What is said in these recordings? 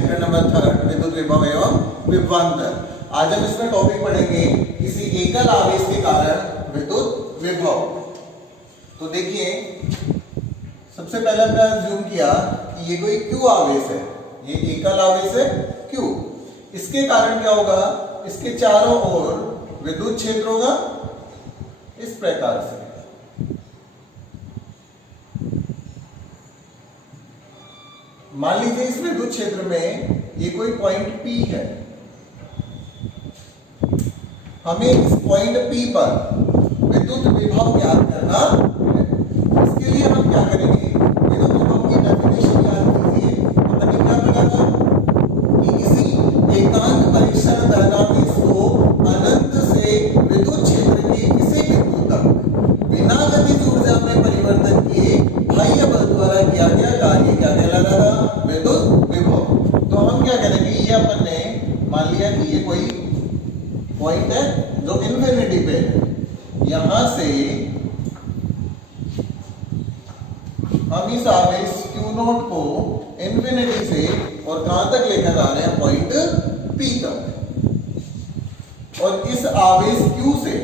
Chapter number 3 विद्युत विभव एवं विभवांतर। आज हम इसमें टॉपिक पढ़ेंगे किसी एकल आवेश के कारण विद्युत विभव। तो देखिए, सबसे पहले हमने अज्यूम किया कि ये कोई Q आवेश है, ये एकल आवेश है Q। इसके कारण क्या होगा, इसके चारों ओर विद्युत क्षेत्र होगा इस प्रकार से। मान लीजिए इस विद्युत क्षेत्र में ये कोई पॉइंट P है, हमें इस पॉइंट P पर विद्युत विभव ज्ञात करना है। इसके लिए हम क्या करेंगे, विद्युत विभव की डेफिनेशन याद कीजिए। हमने क्या पढ़ा था कि किसी एकांक परीक्षण पैरामीटर्स को अनंत से विद्युत क्षेत्र के किसी बिंदु तक बिना गतिज ऊर्जा में परिवर्तन किए बाह्य बल द्वारा किया गया कार्य क्या कहलाता था, विद्युत विभव। तो हम क्या करेंगे, ये अपन ने मान लिया कि ये कोई पॉइंट है जो इन्फिनिटी पे है, यहां से हम इस आवेश Q0 को इन्फिनिटी से और कहां तक लेकर आ रहे हैं, पॉइंट P तक। और इस आवेश Q से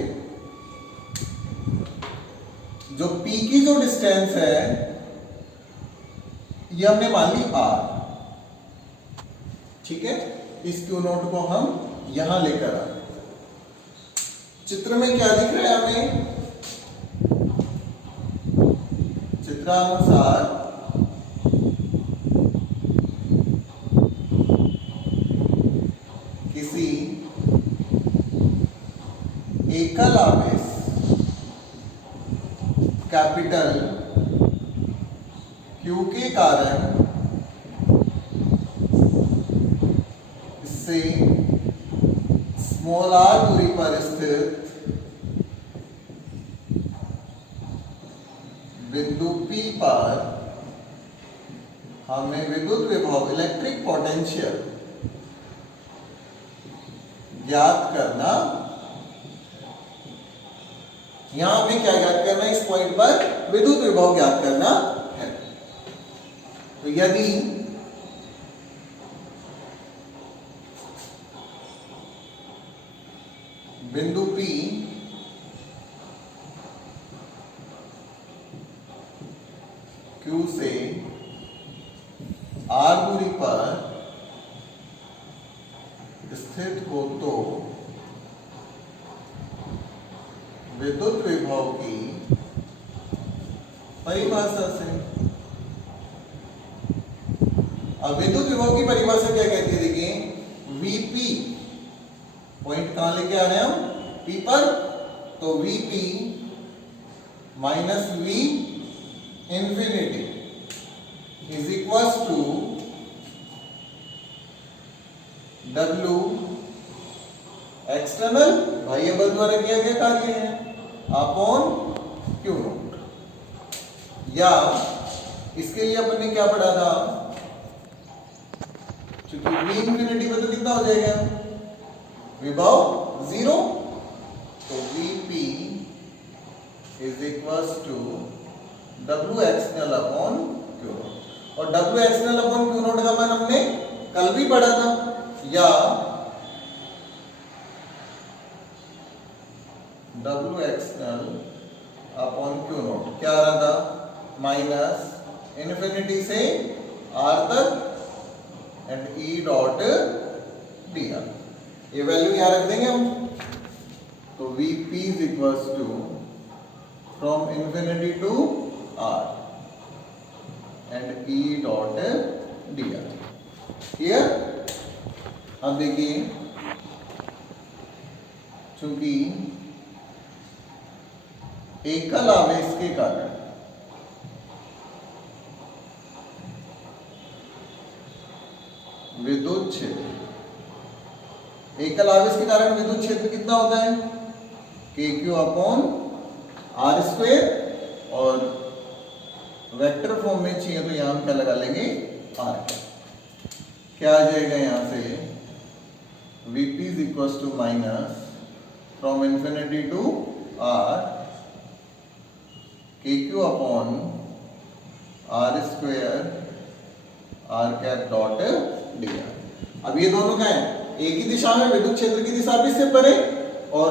जो P की जो डिस्टेंस है ये हमने मान ली R, ठीक है। इस Q0 को हम यहां लेकर आए। चित्र में क्या दिख रहा है हमें, चित्रानुसार किसी एकल आवेश कैपिटल Q के कारण इससे स्मॉल r दूरी पर स्थित बिंदु P पर हमें विद्युत विभव इलेक्ट्रिक पोटेंशियल ज्ञात करना। यहां हमें क्या ज्ञात करना है, इस पॉइंट पर विद्युत विभव ज्ञात करना है। तो यदि बिंदु P Q से R दूरी पर स्थित हो तो विद्युत विभव की परिभाषा से, अब विद्युत विभव की परिभाषा क्या कहती है, देखिए Vp पॉइंट कहां लेके आ रहे हैं हम, P पर, तो Vp minus V infinity is equal to W external बाह्य बल द्वारा किया गया कार्य है अपॉन Q0। या इसके लिए अपन ने क्या पढ़ा था, क्योंकि V इंफिनिटी पे तो कितना हो जाएगा, विभव 0, तो Vp is equal to W external upon Q0। और W एक्सटर्नल अपॉन Q0 का मान हमने कल भी पढ़ा था, या W एक्सटर्नल अपॉन Q0 क्या आ रहा था, माइनस इन्फिनिटी से R तक एंड E डॉट dr। ये वैल्यू यहाँ रख देंगे हम। तो Vp is equal to from infinity to R and E dot dr। Clear. अब देखिए, चूंकि एकल आवेश के कारण विद्युत क्षेत्र, एकल आवेश के कारण विद्युत क्षेत्र कितना होता है, KQ अपॉन R स्क्वायर, और वेक्टर फॉर्म में चाहिए तो यहां हम क्या लगा लेंगे, R। क्या आ जाएगा यहां से, Vp is equal to minus from infinity to R KQ upon R square R cap dot D R. अब ये दोनों क्या है, एक ही दिशा में, विद्युत क्षेत्र की दिशा भी इससे परे, और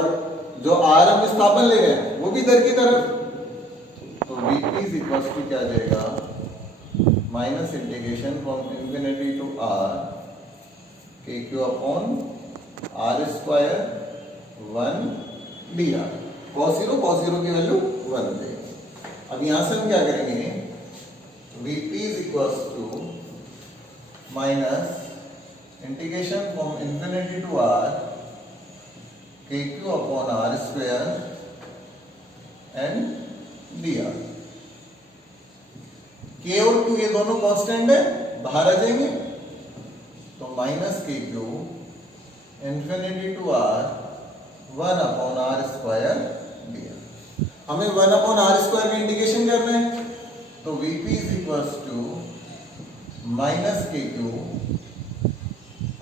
जो आर हम विस्थापन ले रहे हैं वो भी इधर की तरफ। तो Vp इज इक्वल टू क्या आ जाएगा, minus integration from infinity to R K Q upon R square 1 D R. Cos zero की वैल्यू 1 देगा। अब यहां से हम क्या करेंगे, Vp is equal to minus integration from infinity to R K Q upon R square and D R. K और Q ये दोनों कांस्टेंट है, बाहर आ जाएंगे, तो minus K Q infinity to R 1 upon R square D R. हमें 1 upon R square का integration करना है, तो Vp is equal to minus K Q,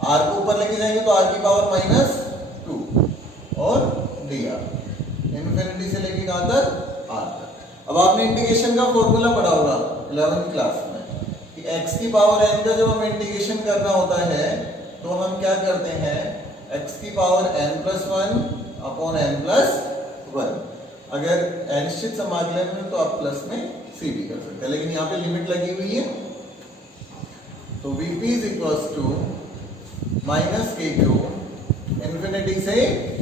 R को ऊपर लेके जाएंगे तो आर की पावर -2 और डी आर, इंफिनिटी से लेके कहां तक, आर तक। अब आपने इंटीग्रेशन का फॉर्मूला पढ़ा होगा 11th क्लास में कि x की पावर n का जब हमें इंटीग्रेशन करना होता है तो हम क्या करते हैं, x की पावर n+1 अपॉन n+1। अगर अनिश्चित समाकलन में तो आप प्लस में c भी कर सकते हैं, लेकिन यहाँ पे लिमिट लगी हुई है। तो Vp is equal to minus K Q infinity से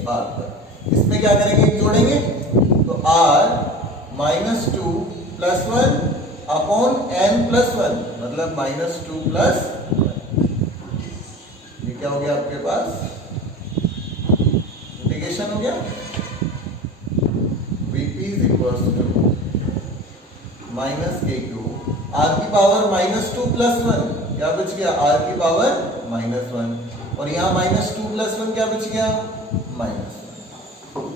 r तक। इसमें क्या करेंगे, जोड़ेंगे, तो r -2 + 1 अपॉन n+1 मतलब -2 + 1। ये क्या हो गया आपके पास, इंटीग्रेशन हो गया। Vp is equal to minus K Q, R की पावर -2 + 1 क्या बच गया, आर की पावर -1, और यहाँ -2 + 1 क्या बच गया, -1।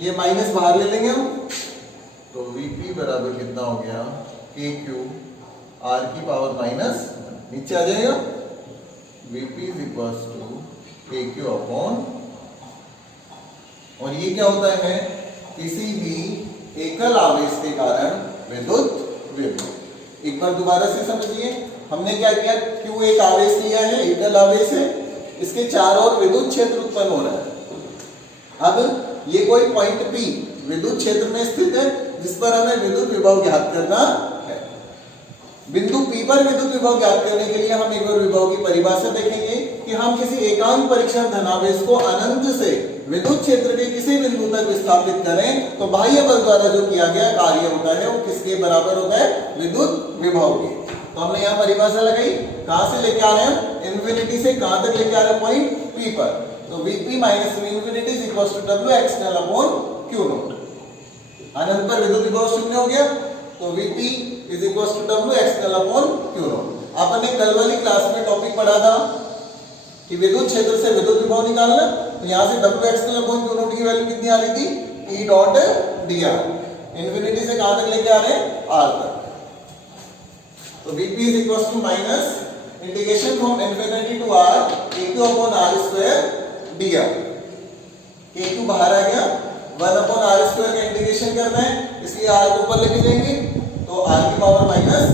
ये माइनस बाहर ले लेंगे हम, तो Vp बराबर कितना हो गया, के क्यू आर की पावर -1 नीचे आ जाएगा। Vp इज इक्वल टू के क्यू अपॉन, और ये क्या होता है, किसी भी एकल आवेश के कारण विद्युत विभव। एक बार दोबारा से समझिए, हमने क्या किया, क्यू एक आवेश लिया है, एकल आवेश है, इसके चारों ओर विद्युत क्षेत्र उत्पन्न हो रहा है। अब ये कोई पॉइंट P विद्युत क्षेत्र में स्थित है जिस पर हमें विद्युत विभव ज्ञात करना है। बिंदु P पर विद्युत विभव ज्ञात करने के लिए हम एक बार विभव की परिभाषा देखेंगे कि हम किसी एकांक परीक्षण धनावेश को अनंत से विद्युत क्षेत्र के किसी बिंदु तक विस्थापित करें तो बाह्य बल द्वारा जो किया गया कार्य होता है वो किसके बराबर होता है, विद्युत विभव के। तो हमने यहाँ परिभाषा लगाई, कहां से लेके आ रहे हैं, इंफिनिटी से कहां तक लेके आ रहे हैं, पॉइंट P पर। तो Vp minus infinity is equal to W external upon Q naught. अनंत पर विद्युत विभव 0 हो गया, तो Vp is equal to W external upon Q naught. आपने कल वाली क्लास में टॉपिक पढ़ा था कि विद्युत क्षेत्र से विद्युत विभव निकालना, तो यहां से W external upon Q note की वैल्यू कितनी आ रही थी, E डॉट dr। इंफिनिटी से कहां तक लेके आ रहे हैं, R तक। तो Vp is equal to minus integration from infinity to R Q upon R square dr। Q बाहर आ गया, 1 अपॉन R स्क्वायर का इंटीग्रेशन करना है, इसलिए R को ऊपर लेके जाएंगे तो R की पावर माइनस,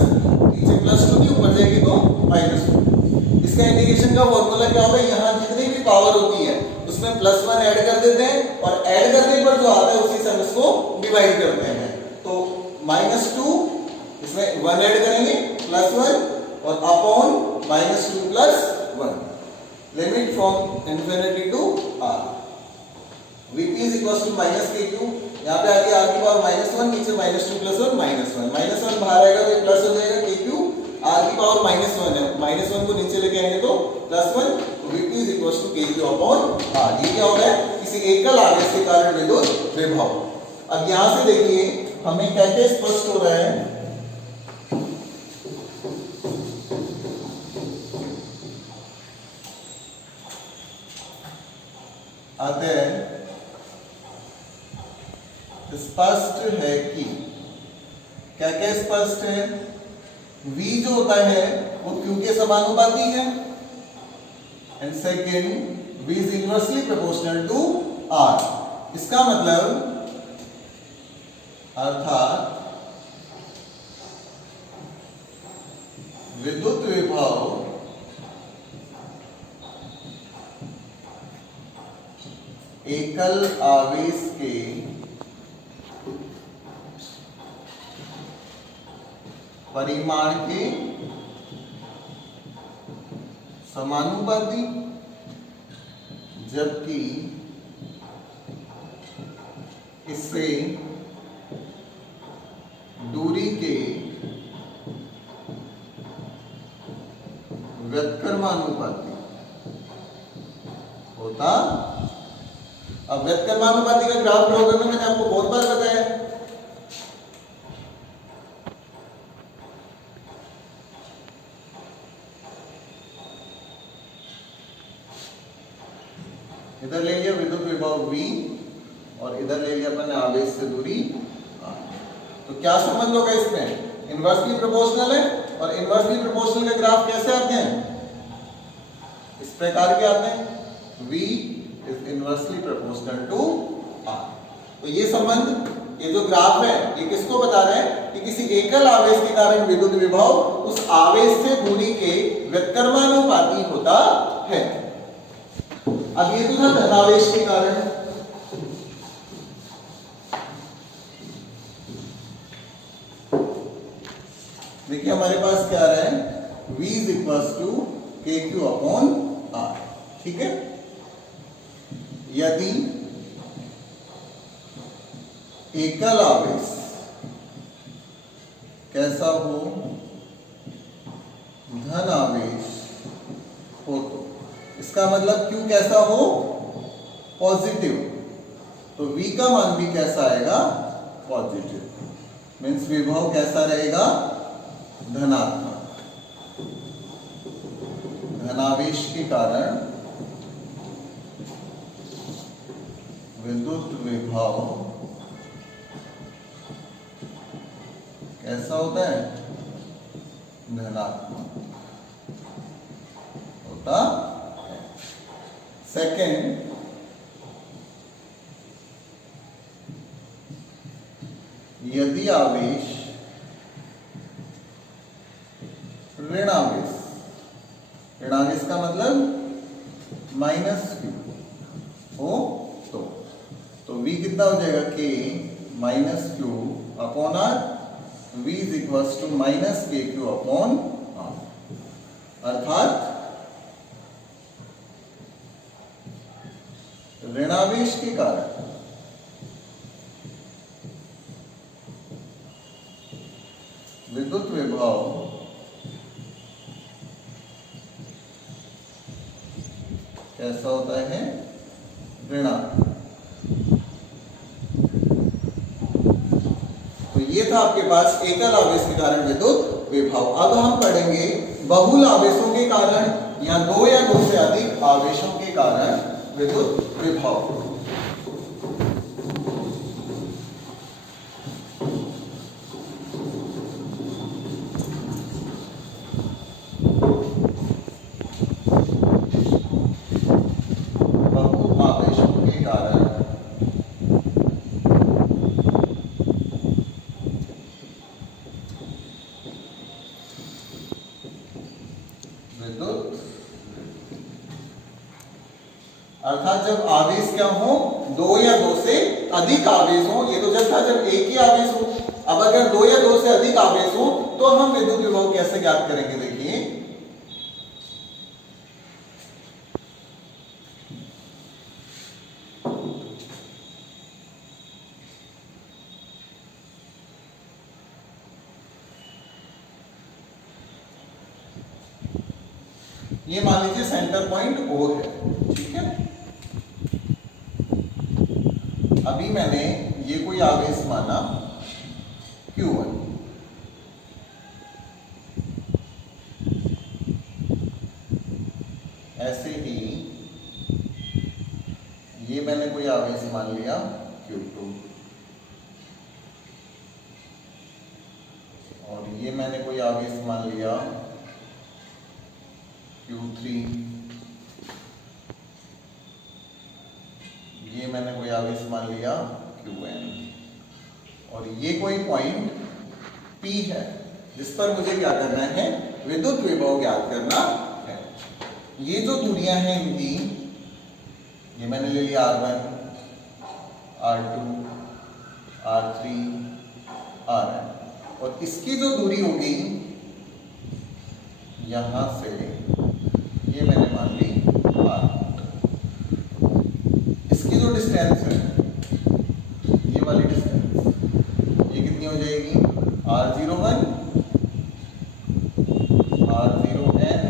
नीचे +2 की ऊपर जाएगी तो -2। इसका इंटीग्रेशन का फॉर्मूला क्या होगा, यहाँ जितनी भी पावर होती है उसमें +1 ऐड कर देते हैं, और ऐड करने पर जो आता है उसी से हम इसको डिवाइड करते हैं। तो -2 इसमें 1 ऐड करेंगे, +1 और upon -2 + 1, limit from infinity to R। Vp is equal to minus K Q, यहाँ पे आगे R की पावर -1, नीचे -2 + 1 -1 -1 बाहर आएगा तो ये प्लस हो जाएगा, के क्यू R की पावर -1 है, -1 को नीचे लेके आएंगे तो +1, तो Vp इज इक्वल टू के क्यू अपॉन R। ये क्या हो रहा है, किसी एकल आवेश के कारण विद्युत विभव। अब यहां से देखिए हमें कैसे स्पष्ट हो रहा है, अतः स्पष्ट है कि, क्या क्या स्पष्ट है, V जो होता है वो Q के समानुपाती है, and second V is inversely proportional to R। इसका मतलब अर्थात विद्युत विभव एकल आवेश के परिमाण के समानुपाती, जबकि इससे दूरी के व्युत्क्रमानुपाती होता। अब व्युत्क्रमानुपाती का ग्राफ ड्रॉ करना मैंने आपको बहुत बार बताया। इधर ले लिया विद्युत विभव V और इधर ले लिया अपन आवेश से दूरी R। तो क्या संबंध होगा इसमें? इनवर्सली प्रोपोर्शनल है, और इनवर्सली प्रोपोर्शनल के ग्राफ कैसे आते हैं? इस प्रकार के आते हैं, V is inversely proportional to R। तो ये संबंध, ये जो ग्राफ है, ये किसको बता रहा है कि किसी एकल आवेश के कारण विद्युत विभव उस आवेश से दूरी के व्युत्क्रमानुपाती होता है। अब ये तो था धनावेश के कारण। देखिए हमारे पास क्या आ रहा है, V is equals to KQ upon R। ठीक है, यदि एकल आवेश कैसा हो, धन आवेश हो, तो इसका मतलब Q कैसा हो, पॉजिटिव, तो V का मान भी कैसा आएगा, पॉजिटिव। मीन्स विभव कैसा रहेगा, धनात्मक। धनावेश के कारण विद्युत विभव कैसा होता है, धनात्मक होता है। सेकेंड, यदि आवेश ऋणावेश, ऋणावेश का मतलब माइनस Q हो, तो V कितना हो जाएगा, K minus Q upon R। V is equals to minus KQ upon R। अर्थात ऋणावेश के कारण विद्युत विभव कैसा होता है, ऋणात्मक। तो ये था आपके पास एकल आवेश के कारण विद्युत विभव। अब हम पढ़ेंगे बहुल आवेशों के कारण या दो से अधिक आवेशों के कारण विद्युत विभव। अर्थात जब आवेश क्या हो, दो या दो से अधिक आवेश हो। ये तो जब था जब एक ही आवेश हो। अब अगर दो या दो से अधिक आवेश हो तो हम विद्युत विभव कैसे ज्ञात करेंगे? देखिए, ये मान लीजिए सेंटर पॉइंट O है, ठीक है। अभी मैंने ये कोई आवेश माना Q1, ऐसे ही ये मैंने कोई आवेश मान लिया Q2, और ये मैंने कोई आवेश मान लिया Q3, ये मैंने कोई आवेश मान लिया Qn, और ये कोई पॉइंट P है, जिस पर मुझे क्या करना है, विद्युत विभव ज्ञात करना है। ये जो दूरियां हैं इनकी, ये मैंने ले लिया R1, R2, R3, Rn, और इसकी जो दूरी होगी यहां से, ये मैंने मान ली R। इसकी जो डिस्टेंस है, ये वाली डिस्टेंस, ये कितनी हो जाएगी, R01, R0n,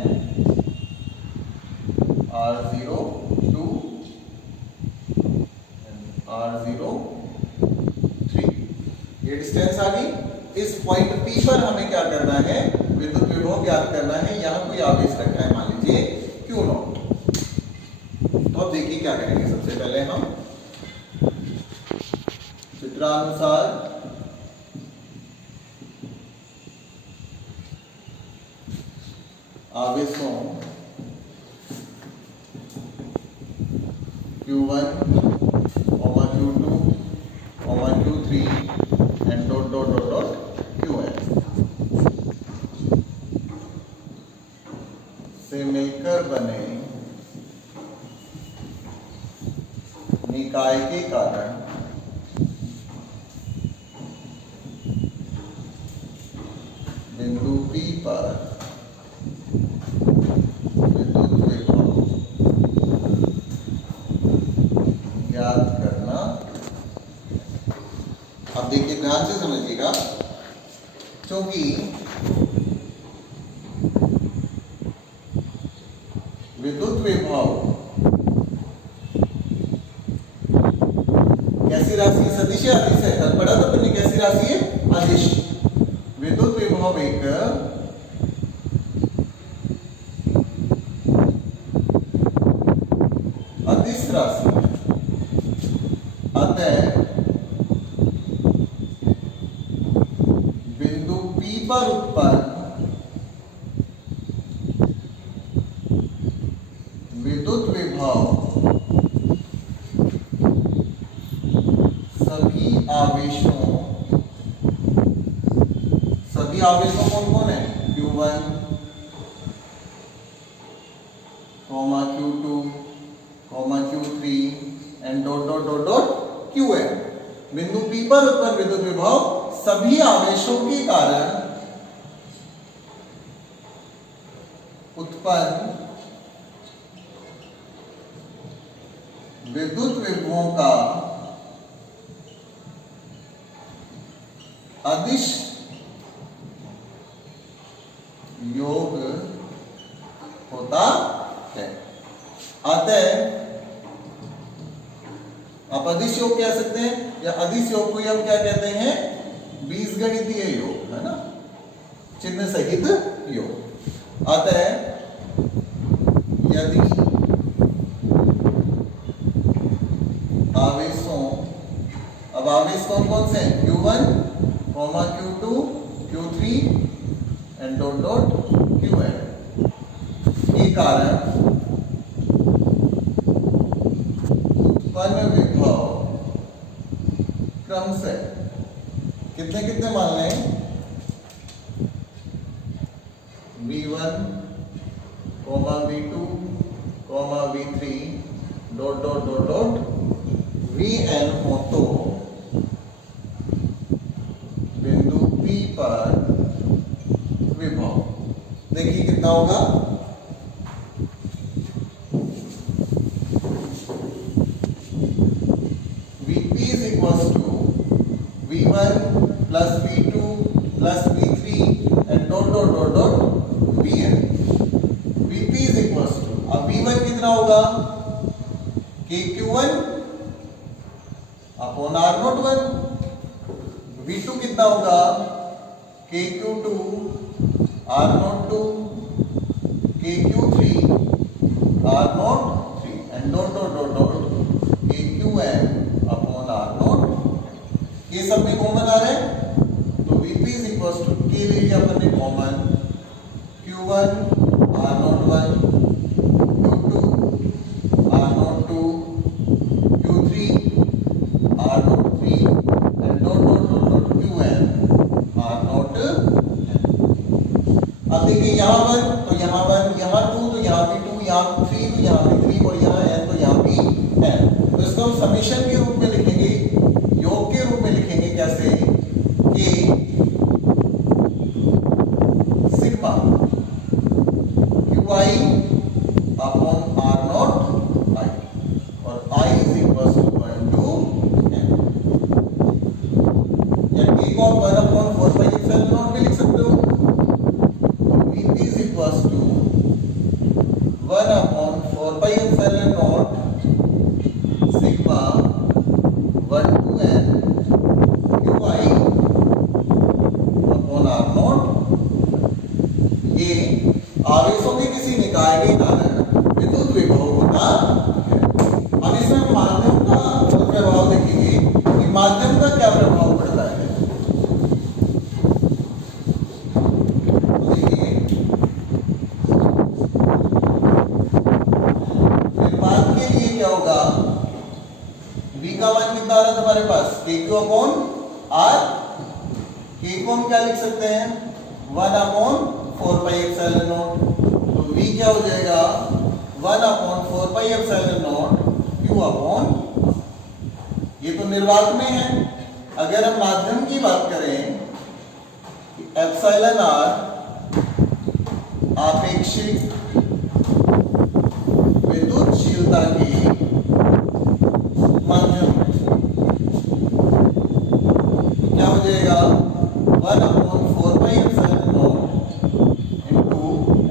R02, R03। ये डिस्टेंस आ गई। इस पॉइंट P पर हमें क्या करना है, विद्युत विभव ज्ञात करना है। यहां कोई आवेश रखा है, मान लीजिए Q0। तो अब देखिए क्या करेंगे। सबसे पहले हम चित्रानुसार आवेशों Q1, Q2, Q3 and Qn से मिलकर बने निकाय के कारण बिंदु P पर विद्युत विभव ज्ञात करना। अब देखिए, ध्यान से समझिएगा, क्योंकि विद्युत विभव कैसी राशि, सदिश है, अदिश है? कल पढ़ा था तुमने, कैसी राशि है, अदिश। विद्युत विभव एक अदिश राशि है। अतः बिंदु P पर उत्पन्न विद्युत विभव सभी आवेशों कौन कौन है, Q1, Q2, Q3 and Qn। बिंदु P पर उत्पन्न विद्युत विभव सभी आवेशों के कारण उत्पन्न विद्युत विभवों का अदिश योग होता है। अतः आप अदिश योग कह सकते हैं, या अदिश योग को हम क्या कहते हैं, बीजगणितीय योग, है ना, चिन्ह सहित योग। अतः यदि आवेशों, अब आवेश कौन कौन से हैं, Q1, Q2, Q3 and Qn के कारण उत्पन्न विभव क्रम से कितने कितने मान लें, V1, V2, V3 Vn हो तो बिंदु P पर विभव देखिए कितना होगा, Vp is equals to V1 plus V2 plus V3 and Vn। Vp is equals to, अब V1 कितना होगा, KQ1 अपॉन R01। V2 कितना होगा, KQ2 R02 KQ3 R03 and KQn upon R0। ये सब में कॉमन आ रहे हैं, तो Vp is equals to K ले लिया अपन ने common, Q1 R01 Q2 R02 Q3 R03 and Qn R0। अब देखिए यहाँ 1 तो यहाँ 1, यहाँ 2 तो यहाँ भी 2, यहाँ 3 तो यहाँ भी 3 और यहाँ n तो यहाँ भी n। तो इसको हम समेशन के रूप में लिखेंगे, योग के रूप में लिखेंगे। कैसे कि sigma qi upon r not i और i is equal to 1 to n, या k को आप 1 अपॉन 4 पाई एप्सिलॉन नॉट भी लिख सकते हो। Vp is equals to 1 upon 4 pi epsilon naught sigma 1 to n qi upon r naught। ये आवेशों के किसी निकाय के कारण विद्युत विभव होता है। अब इसमें माध्यम का प्रभाव देखेंगे कि माध्यम का क्या प्रभाव पड़ता है। V का मान कितना आ रहा है तुम्हारे पास, KQ अपॉन R। K को हम क्या लिख सकते हैं, 1 अपॉन 4 पाई एप्सिलॉन नॉट। तो V क्या हो जाएगा, 1 upon 4 pi epsilon not Q upon, ये तो निर्वात में है। अगर हम माध्यम की बात करें, एप्सिलॉन R आपेक्षिक विद्युतशीलता की माध्यम में, तो क्या हो जाएगा 1 upon 4 pi epsilon not into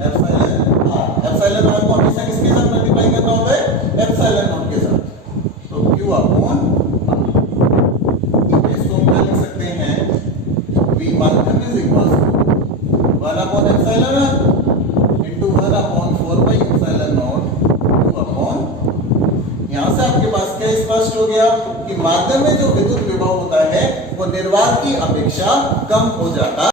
epsilon r। Epsilon r को हमेशा किसके साथ मल्टीप्लाई करना होता है, एप्सिलॉन नॉट के साथ। तो q अपॉन r, इसको हम क्या लिख सकते हैं, v माध्यम is equal to 1 upon epsilon r into 1 upon 4 pi epsilon not q upon. यहां से आपके पास क्या स्पष्ट हो गया कि माध्यम में जो विद्युत विभव होता है वो निर्वात की अपेक्षा कम हो जाता है।